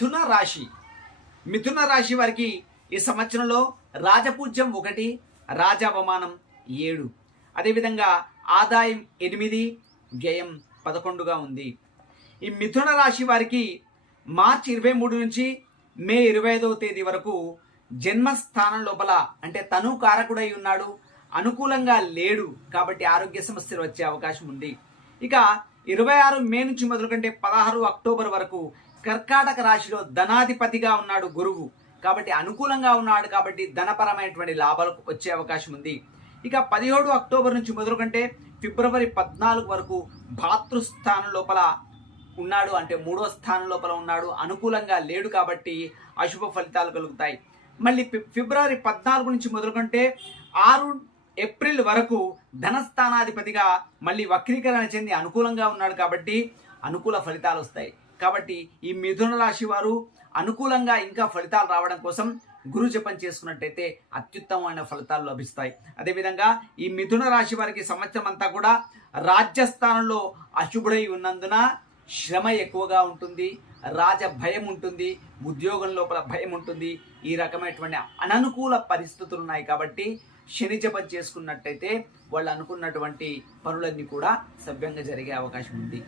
మిథున రాశి వారికి ఈ సంవత్సరంలో రాజపూజ్యం 1, రాజావమానం 7, అదేవిధంగా ఆదాయం 8, వ్యయం 11గా ఉంది. ఈ మిథున రాశి వారికి మార్చి 23 నుంచి మే 25వ తేదీ వరకు జన్మస్థానం లోపల అంటే తను కారకుడై ఉన్నాడు, అనుకూలంగా లేడు కాబట్టి ఆరోగ్య సమస్యలు వచ్చే అవకాశం ఉంది. ఇక 26 మే నుంచి మొదలుకంటే 16 అక్టోబర్ వరకు కర్కాటక రాశిలో ధనాధిపతిగా ఉన్నాడు గురువు కాబట్టి అనుకూలంగా ఉన్నాడు కాబట్టి ధనపరమైనటువంటి లాభాలు వచ్చే అవకాశం ఉంది. ఇక 17 అక్టోబర్ నుంచి మొదలుకంటే ఫిబ్రవరి 14 వరకు భాతృస్థానం లోపల ఉన్నాడు అంటే 3వ స్థానం లోపల ఉన్నాడు, అనుకూలంగా లేడు కాబట్టి అశుభ ఫలితాలు కలుగుతాయి. మళ్ళీ ఫిబ్రవరి 14 నుంచి మొదలుకంటే 6 ఏప్రిల్ వరకు ధనస్థానాధిపతిగా మళ్ళీ వక్రీకరణ చెంది అనుకూలంగా ఉన్నాడు కాబట్టి అనుకూల ఫలితాలు వస్తాయి. కాబట్టి ఈ మిథున రాశి వారు అనుకూలంగా ఇంకా ఫలితాలు రావడం కోసం గురు జపం చేసుకున్నట్టయితే అత్యుత్తమమైన ఫలితాలు లభిస్తాయి. అదేవిధంగా ఈ మిథున రాశి వారికి సంవత్సరం అంతా కూడా రాజ్యస్థానంలో అశుభుడై ఉన్నందున శ్రమ ఎక్కువగా ఉంటుంది, రాజ భయం ఉంటుంది, ఉద్యోగం లోపల భయం ఉంటుంది. ఈ రకమైనటువంటి అననుకూల పరిస్థితులు ఉన్నాయి కాబట్టి శని జపం చేసుకున్నట్టయితే వాళ్ళు అనుకున్నటువంటి పనులన్నీ కూడా సవ్యంగా జరిగే అవకాశం ఉంది.